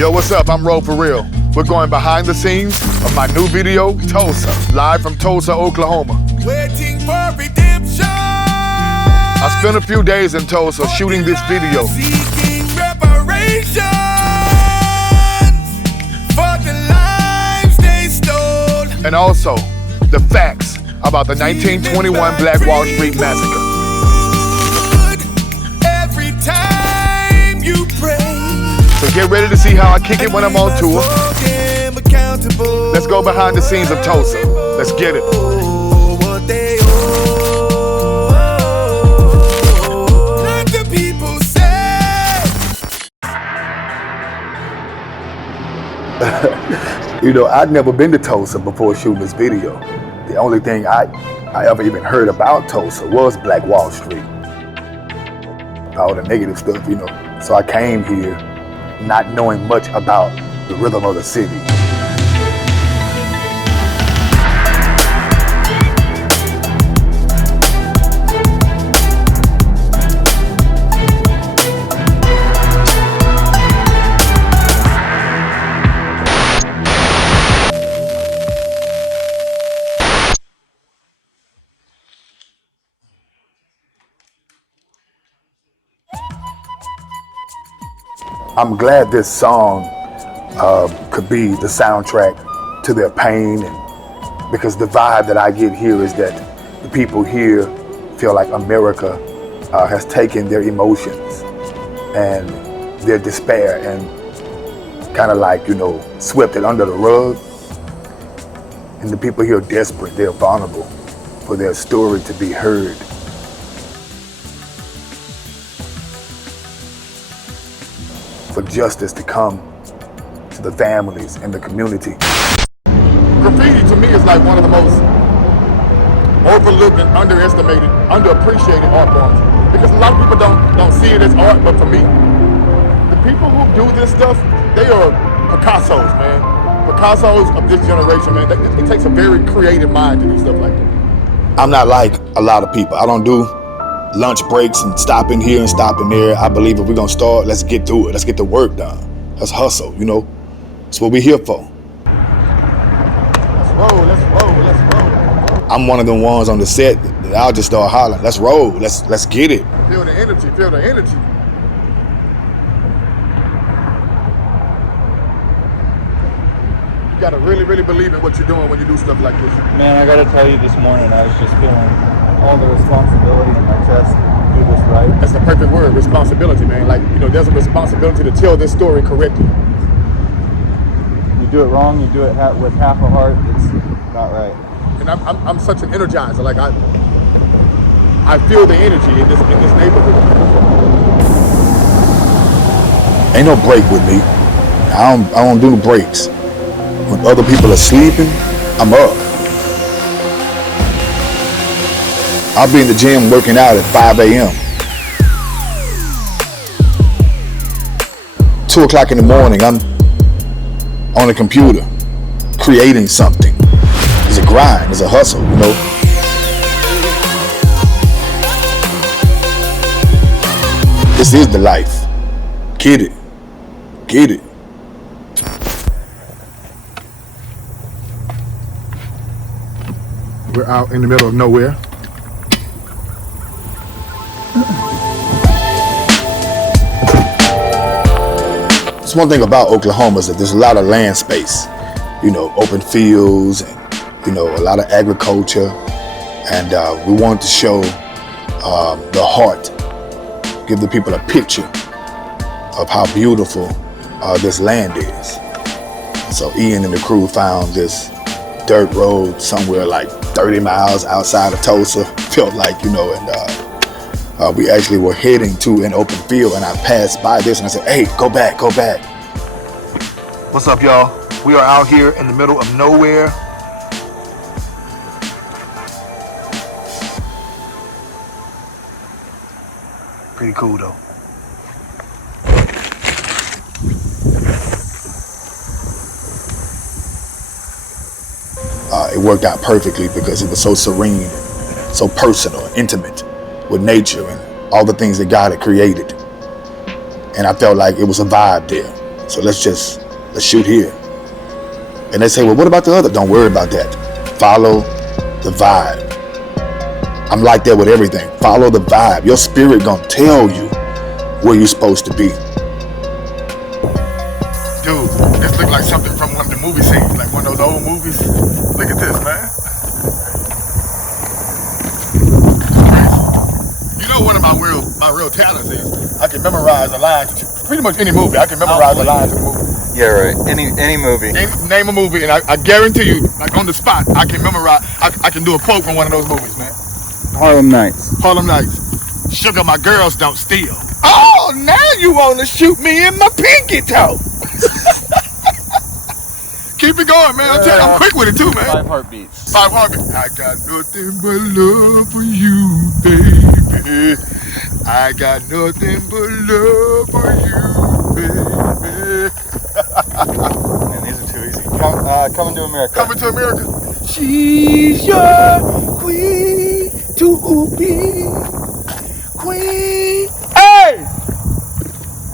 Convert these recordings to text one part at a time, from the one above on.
Yo, what's up? I'm Reaux Fareal. We're going behind the scenes of my new video, Tulsa, live from Tulsa, Oklahoma. Waiting for redemption. I spent a few days in Tulsa shooting this video. Seeking reparations for the lives they stole. And also, the facts about the 1921 Black Wall Street massacre. Every time you pray. So get ready to see how I kick it when I'm on tour. Let's go behind the scenes of Tulsa. Let's get it. Let the people say. You know, I'd never been to Tulsa before shooting this video. The only thing I ever even heard about Tulsa was Black Wall Street. All the negative stuff, you know. So I came here not knowing much about the rhythm of the city. I'm glad this song could be the soundtrack to their pain, and because the vibe that I get here is that the people here feel like America has taken their emotions and their despair and kind of like, you know, swept it under the rug. And the people here are desperate, they're vulnerable for their story to be heard. For justice to come to the families and the community. Graffiti to me is like one of the most overlooked and underestimated, underappreciated art forms. Because a lot of people don't see it as art, but for me, the people who do this stuff, they are Picassos, man. Picassos of this generation, man. It takes a very creative mind to do stuff like that. I'm not like a lot of people. I don't do lunch breaks and stopping here and stopping there. I believe if we're gonna start, let's get through it. Let's get the work done. Let's hustle, you know? That's what we're here for. Let's roll, let's roll, let's roll. I'm one of them ones on the set that I'll just start hollering, let's roll, let's get it. Feel the energy, feel the energy. You gotta really, really believe in what you're doing when you do stuff like this. Man, I gotta tell you, this morning I was just feeling all the responsibility in my chest to do this right. That's the perfect word, responsibility, man. Like, you know, there's a responsibility to tell this story correctly. You do it wrong, you do it with half a heart, it's not right. And I'm such an energizer. Like I feel the energy in this neighborhood. Ain't no break with me. I don't do breaks. When other people are sleeping, I'm up. I'll be in the gym working out at 5 a.m. 2 o'clock in the morning, I'm on the computer, creating something. It's a grind, it's a hustle, you know? This is the life. Get it. Get it. We're out in the middle of nowhere. It's one thing about Oklahoma is that there's a lot of land space, you know, open fields and, you know, a lot of agriculture. And we wanted to show the heart, give the people a picture of how beautiful this land is. So Ian and the crew found this dirt road somewhere like 30 miles outside of Tulsa, felt like, you know, and we actually were heading to an open field, and I passed by this and I said, hey, go back, go back. What's up, y'all? We are out here in the middle of nowhere. Pretty cool though. It worked out perfectly because it was so serene, so personal, intimate with nature and all the things that God had created. And I felt like it was a vibe there. So let's shoot here. And they say, well, what about the other? Don't worry about that. Follow the vibe. I'm like that with everything. Follow the vibe. Your spirit gonna tell you where you're supposed to be. Dude, this look like something from one of the movie scenes, like one of those old movies. Look at this, man. You know one of my real talents is I can memorize the lines to pretty much any movie. I can memorize the lines of the movie. Yeah, right. Any movie. Name a movie, and I guarantee you, like on the spot, I can memorize. I can do a quote from one of those movies, man. Harlem Nights. Harlem Nights. Sugar, my girls don't steal. Oh, now you want to shoot me in my pinky toe. Keep it going, man. I'm telling you, I'm quick with it too, man. 5 heartbeats. 5 heartbeats. I got nothing but love for you, baby. I got nothing but love for you, baby. Man, these are too easy. Coming to America. Coming to America. She's your queen to be. Queen. Hey!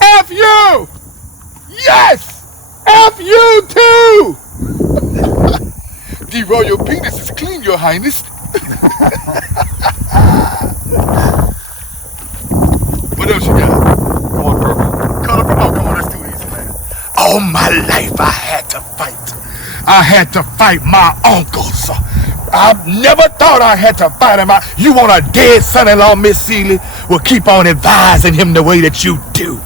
F you! Yes! F you too! De-roll your penis is clean, your highness. What else you got? Color Purple. Color Purple. Oh, come on, that's too easy, man. All my life I had to fight. I had to fight my uncles. I never thought I had to fight him. You want a dead son-in-law, Miss Seeley? Well, keep on advising him the way that you do.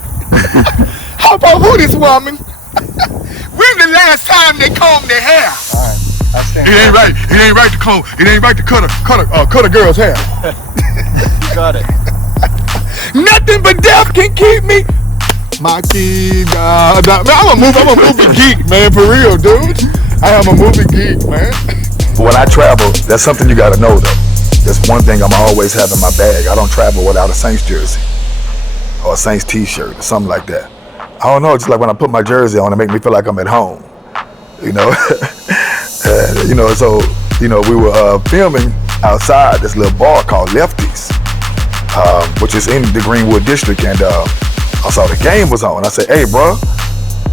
How about who this woman? When the last time they combed their hair? All right. I stand It ain't right. It ain't right to comb. It ain't right to cut a girl's hair. You got it. Nothing but death can keep me. My key, man, I'm a movie geek, man, for real, dude. I am a movie geek, man. When I travel, that's something you gotta know though. That's one thing I'm always have in my bag. I don't travel without a Saints jersey or a Saints t-shirt or something like that. I don't know, it's like when I put my jersey on, it make me feel like I'm at home, you know? So we were filming outside this little bar called Lefties, which is in the Greenwood district, and I saw the game was on. I said, hey, bro,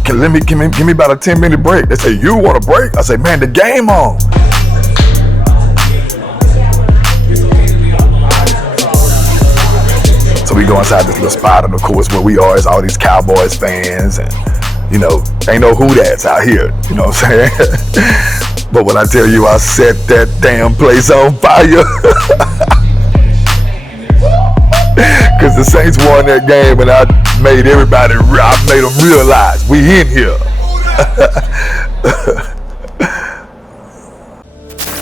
give me about a 10-minute break. They say, you want a break? I said, man, the game on. So we go inside this little spot, and of course, where we are is all these Cowboys fans, and ain't no who that's out here. You know what I'm saying? But when I tell you, I set that damn place on fire. Because the Saints won that game, and I made them realize we in here.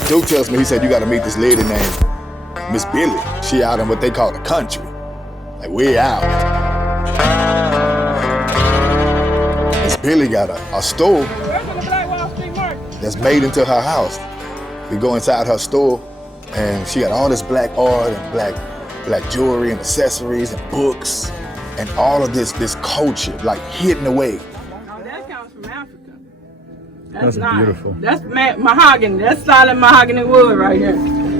Joe tells me, he said, you got to meet this lady named Miss Billy. She out in what they call the country. Like, way out. Miss Billy got a store that's made into her house. We go inside her store, and she got all this black art and black jewelry and accessories and books and all of this culture, like hidden away. Oh, that comes from Africa. That's nice. Beautiful. That's mahogany. That's solid mahogany wood right here.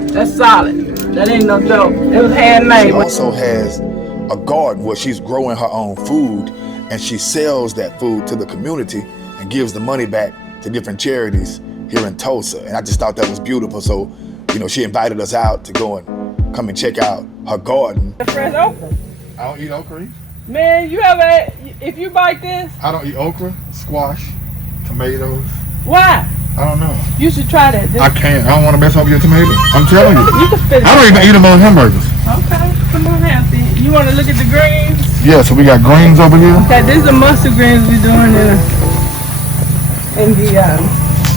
That's solid. That ain't no joke. It was handmade. She also has a garden where she's growing her own food, and she sells that food to the community and gives the money back to different charities here in Tulsa. And I just thought that was beautiful. So, she invited us out to go and come and check out her garden. The fresh okra. I don't eat okra. Man, if you bite this. I don't eat okra, squash, tomatoes. Why? I don't know. You should try that. I can't. I don't want to mess up your tomatoes. I'm telling you. You can spit it. I don't even eat them on hamburgers. Okay, come on now, see. You want to look at the greens? Yeah, so we got greens over here. Okay, this is the mustard greens we're doing in the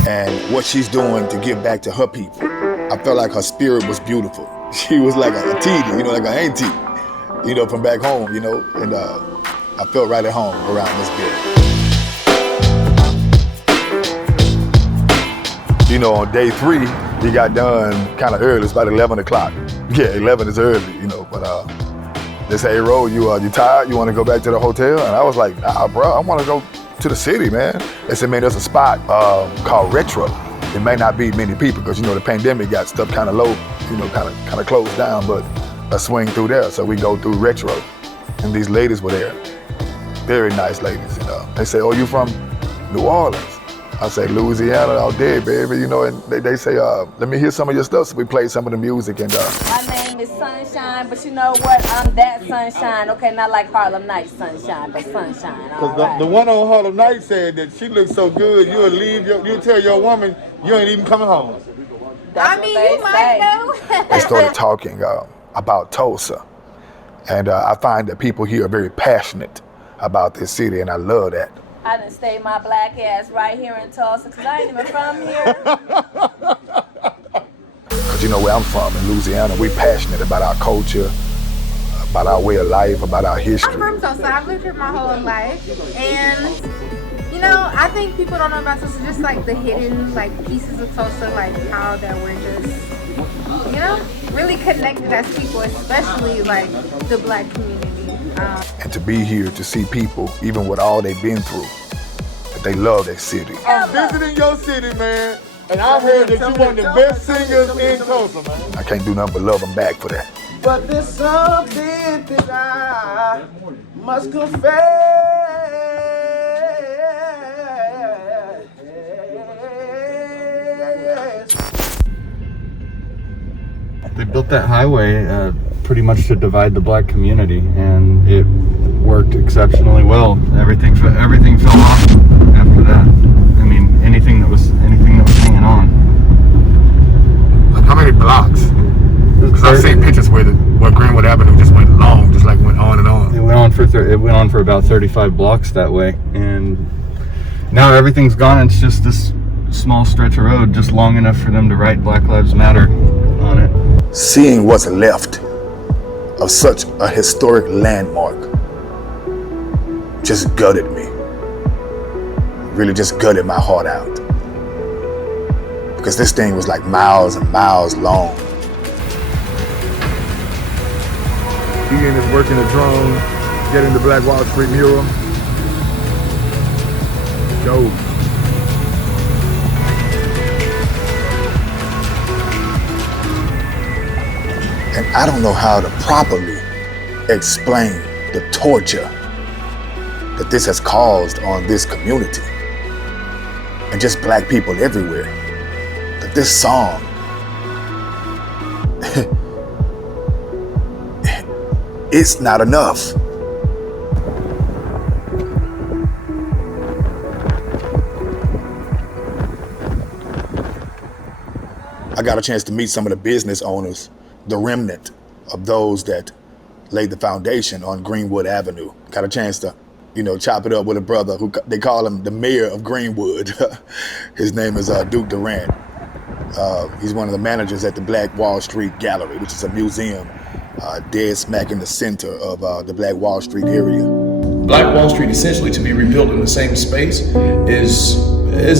And what she's doing to give back to her people. I felt like her spirit was beautiful. She was like a TD, like an auntie, from back home, and I felt right at home around this bit. On day 3, we got done kind of early. It's about 11 o'clock. Yeah, 11 is early, but they say, hey, Reaux, you tired? You want to go back to the hotel? And I was like, nah, bro, I want to go to the city, man. They said, man, there's a spot called Retro. It may not be many people because, the pandemic got stuff kind of low, kind of closed down, but I swing through there. So we go through Retro, and these ladies were there. very nice ladies. And they say, "Oh, you from New Orleans?" I say, "Louisiana all day, baby." You know, and they say, "Let me hear some of your stuff." So we play some of the music. And my name is Sunshine, but you know what? I'm that Sunshine. Okay, not like Harlem Nights Sunshine, but Sunshine. Because the one on Harlem Night said that she looks so good, you'll tell your woman you ain't even coming home. I mean, you might know. they started talking about Tulsa. And I find that people here are very passionate about this city, and I love that. I done stayed my black ass right here in Tulsa, because I ain't even from here. Because you know where I'm from, in Louisiana, we're passionate about our culture, about our way of life, about our history. I'm from Tulsa. I've lived here my whole life. And, you know, I think people don't know about Tulsa, just like the hidden, like, pieces of Tulsa, like how that we're just, you know, really connected as people, especially, like, the black community. And to be here to see people, even with all they've been through, that they love their city. I'm visiting your city, man, and I heard that you're one of the best singers in Tulsa, man. I can't do nothing but love them back for that. But there's something that I must confess. They built that highway pretty much to divide the black community, and it worked exceptionally well. Everything fell off after that. I mean, anything that was hanging on. Like how many blocks? Because I've seen pictures where Greenwood Avenue just went long, just like went on and on. It went on for about 35 blocks that way, and now everything's gone. It's just this small stretch of road, just long enough for them to write Black Lives Matter on it. Seeing what's left of such a historic landmark just gutted me. Really just gutted my heart out. Because this thing was like miles and miles long. Ian is working the drone, getting the Black Wall Street mural. Dope. And I don't know how to properly explain the torture that this has caused on this community and just black people everywhere. That this song, it's not enough. I got a chance to meet some of the business owners, the remnant of those that laid the foundation on Greenwood Avenue. Got a chance to, chop it up with a brother who they call him the mayor of Greenwood. His name is Duke Durant. He's one of the managers at the Black Wall Street Gallery, which is a museum dead smack in the center of the Black Wall Street area. Black Wall Street, essentially, to be rebuilt in the same space is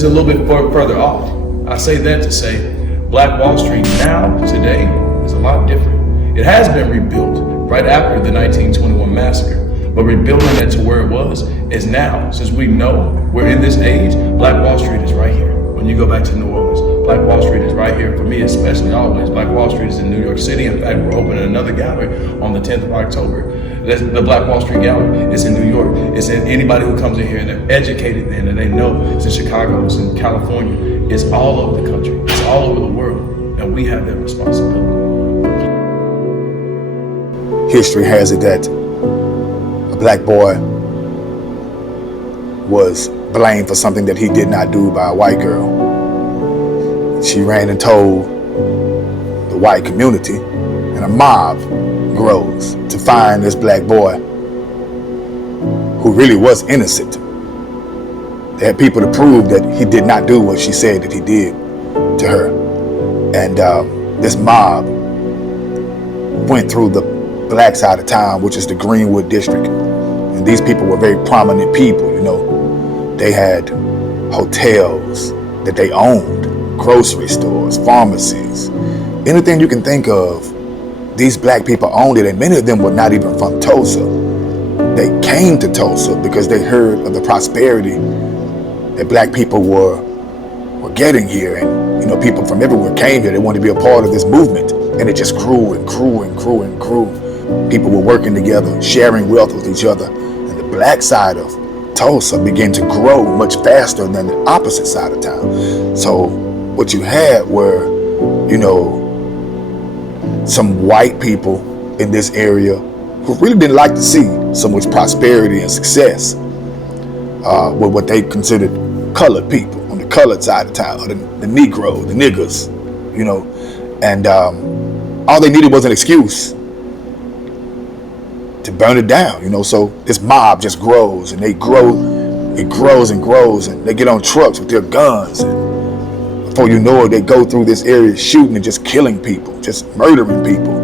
a little bit further off. I say that to say Black Wall Street now, today, is a lot different. It has been rebuilt right after the 1921 massacre, but rebuilding it to where it was is now. Since we know we're in this age, Black Wall Street is right here. When you go back to New Orleans, Black Wall Street is right here. For me, especially always, Black Wall Street is in New York City. In fact, we're opening another gallery on the 10th of October. The Black Wall Street Gallery is in New York. It's in anybody who comes in here and they're educated then and they know it's in Chicago, it's in California, it's all over the country, it's all over the world, and we have that responsibility. History has it that a black boy was blamed for something that he did not do by a white girl. She ran and told the white community, and a mob grows to find this black boy who really was innocent. They had people to prove that he did not do what she said that he did to her. And this mob went through the black side of town, which is the Greenwood district. And these people were very prominent people, They had hotels that they owned, grocery stores, pharmacies, anything you can think of. These black people owned it, and many of them were not even from Tulsa. They came to Tulsa because they heard of the prosperity that black people were getting here, and people from everywhere came here. They wanted to be a part of this movement, and it just grew and grew and grew and grew. People were working together, sharing wealth with each other, and the black side of Tulsa began to grow much faster than the opposite side of town. So what you had were, you know, some white people in this area who really didn't like to see so much prosperity and success with what they considered colored people on the colored side of town, or the Negro, the niggers, you know, and all they needed was an excuse to burn it down, you know. So this mob just grows, and it grows and grows, and they get on trucks with their guns, and before you know it, they go through this area shooting and just killing people, just murdering people.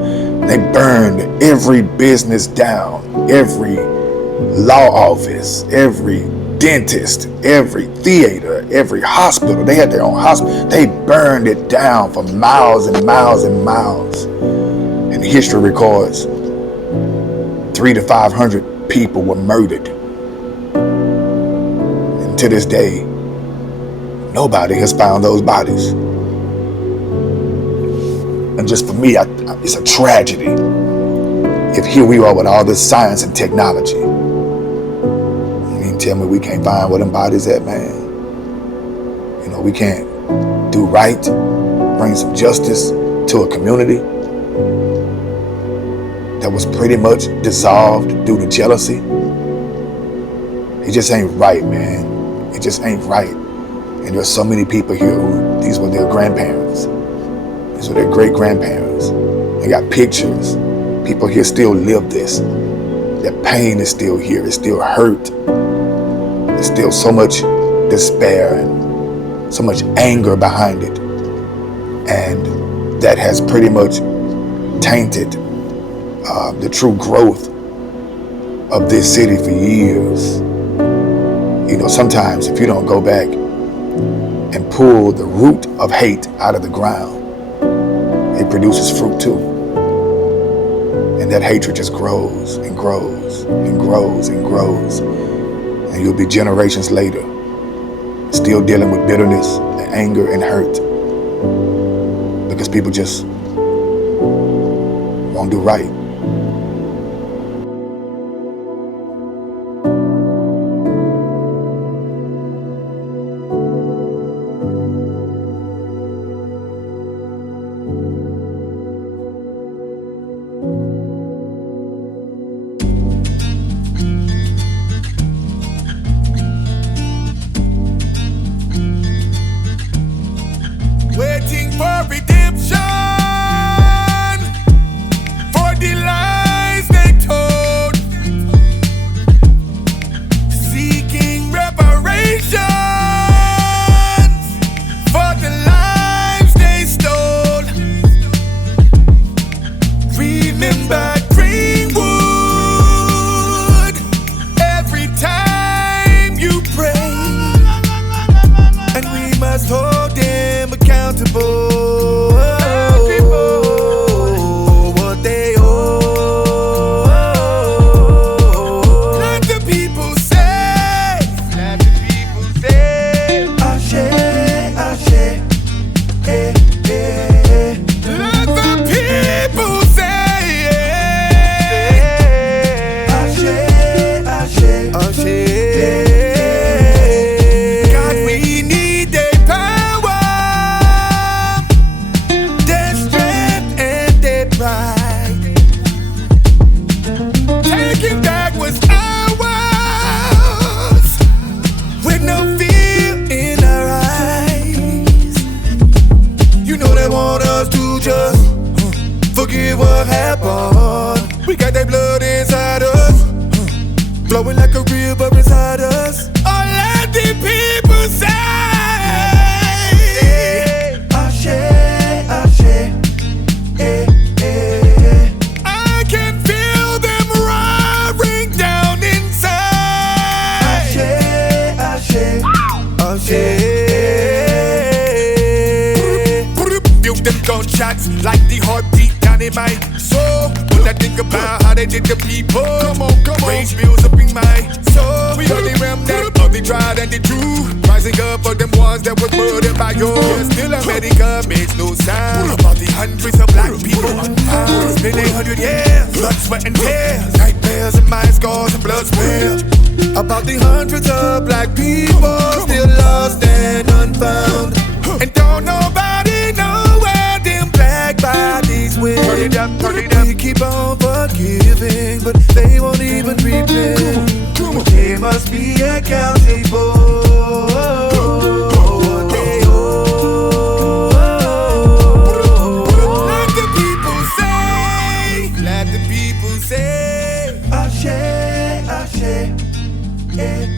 They burned every business down, every law office, every dentist, every theater, every hospital. They had their own hospital. They burned it down for miles and miles and miles. And history records 300 to 500 people were murdered. And to this day, nobody has found those bodies. And just for me, it's a tragedy if here we are with all this science and technology. You mean tell me we can't find where them bodies at, man? You know, we can't do right, bring some justice to a community that was pretty much dissolved due to jealousy. It just ain't right, man. It just ain't right. And there's so many people here who, these were their grandparents. These were their great-grandparents. They got pictures. People here still live this. Their pain is still here. It's still hurt. There's still so much despair and so much anger behind it. And that has pretty much tainted the true growth of this city for years. You know, sometimes if you don't go back and pull the root of hate out of the ground, it produces fruit too. And that hatred just grows and grows and grows and grows. And you'll be generations later still dealing with bitterness and anger and hurt because people just won't do right. Waiting for redemption, for the lies they told, seeking reparations for the lives they stole. Remember Greenwood every time you pray, and we must hold them accountable. What they owe. Let the people say. Let the people say. Ashe, ashe, eh, eh. Let the people say. Ashe, ashe, ashe. God, we need their power, their strength and their pride. Taking back what's ours, with no fear in our eyes. You know they want us to just forget what happened. We got that blood inside us, flowing like a river inside us. Oh, let the people say. Ashe, ashe, eh, eh. I can feel them roaring down inside. Ashe, ashe, ashe. Feel them gunshots like the heartbeat down in my soul. When I think about how they did the people, come on, rage builds up in my soul. We only ram that of the tried and the true. Rising up for them ones that was murdered by yours. Still America makes no sound about the hundreds of black people unfound. It's been 800 years, blood, sweat, and tears. Nightmares and mind scars and blood spills. About the hundreds of black people still lost and unfound. And don't nobody know where them black bodies went. We keep on forgiving, but they won't even repent. They must be accounted for what they owe. Let the people say, let the people say, Ashe, Ashe, yeah.